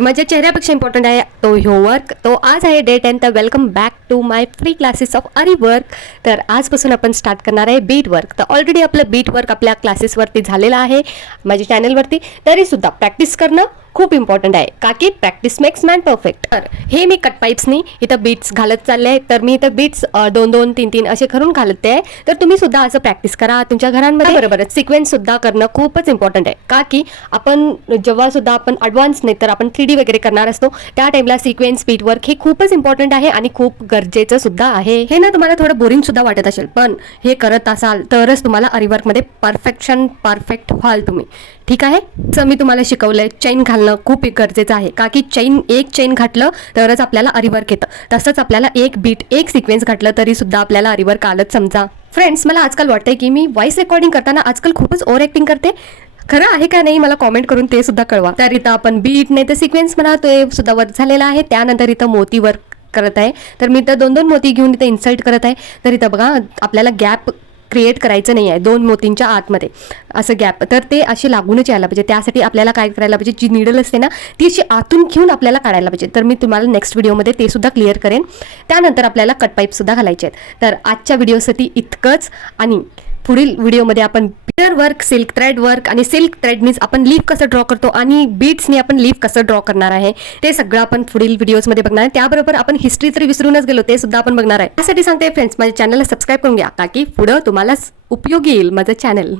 माझ्या चेहऱ्यापेक्षा इम्पॉर्टंट आहे तो होमवर्क. तो आज आहे डे 10. तर welcome back to my free classes of aari work. तर आजपासून आपण स्टार्ट करणार आहे बीट वर्क. तर ऑलरेडी आपलं बीट वर्क आपल्या क्लासेसवरती झालेलं आहे माझ्या चॅनलवरती. तरीसुद्धा प्रॅक्टिस करणं खूप इम्पॉर्टंट आहे, का की प्रॅक्टिस मेक्स मॅन परफेक्ट. तर हे मी कट पाईप्सनी इथं बीट्स घालत चालले आहे. तर मी इथं बीट्स 2-2, 3-3 असे करून घालते आहे. तर तुम्ही सुद्धा असं प्रॅक्टिस करा तुमच्या घरांमध्ये. बरोबरच सिक्वेन्स सुद्धा करणं खूपच इम्पॉर्टंट आहे, का की आपण जेव्हा सुद्धा आपण ॲडव्हान्स नाही तर आपण 3D वगैरे करणार असतो त्या टाइमला सिक्वेन्स बीट वर्क हे खूपच इम्पॉर्टंट आहे आणि खूप गरजेचं सुद्धा आहे. हे ना तुम्हाला थोडं बोरिंग सुद्धा वाटत असेल, पण हे करत असाल तरच तुम्हाला आरीवर्कमध्ये परफेक्ट व्हाल तुम्ही. ठीक आहे. तर मी तुम्हाला शिकवलंय चैन घालणं खूप गरजेचं आहे, का की एक चैन घातलं तरच आपल्याला आरीवर्क येतं. तसंच आपल्याला एक बीट एक सिक्वेन्स घातलं तरी सुद्धा आपल्याला आरीवर्क आलंच समजा. फ्रेंड्स, मला आजकाल वाटतंय की मी व्हॉइस रेकॉर्डिंग करताना आजकाल खूपच ओव्हर ॲक्टिंग करते. खरं आहे का नाही मला कॉमेंट करून ते सुद्धा कळवा. तर इथं आपण बीट नाही तर सिक्वेन्स म्हणा तो सुद्धा वर्क झालेला आहे. त्यानंतर इथं मोती वर्क करत आहे. तर मी इथं 2-2 मोती घेऊन इथं इन्सर्ट करत आहे. तर इथं बघा आपल्याला गॅप क्रिएट करायचं नाही आहे 2 मोतींच्या आतमध्ये असं गॅप. तर ते असे लागूनच यायला पाहिजे. त्यासाठी आपल्याला काय करायला पाहिजे, जी निडल असते ना ती अशी आतून घेऊन आपल्याला काढायला पाहिजे. तर मी तुम्हाला नेक्स्ट व्हिडिओमध्ये ते सुद्धा क्लिअर करेन. त्यानंतर आपल्याला कट पाईपसुद्धा घालायचे आहेत. तर आजच्या व्हिडिओसाठी इतकंच. आणि पुढील व्हिडिओमध्ये आपण beaded work, silk thread work आणि सिल्क थ्रेडनीच आपण लीफ कसं ड्रॉ करतो आणि बीट्सनी आपण लीफ कसं ड्रॉ करणार आहे ते सगळं आपण पुढील व्हिडिओजमध्ये बघणार आहे. त्याबरोबर आपण हिस्ट्री तरी विसरूनच गेलो ते सुद्धा आपण बघणार आहे. त्यासाठी सांगते फ्रेंड्स, माझ्या चॅनलला सबस्क्राईब करून घ्या, ताकी पुढं तुम्हाला उपयोगी येईल माझं चॅनल.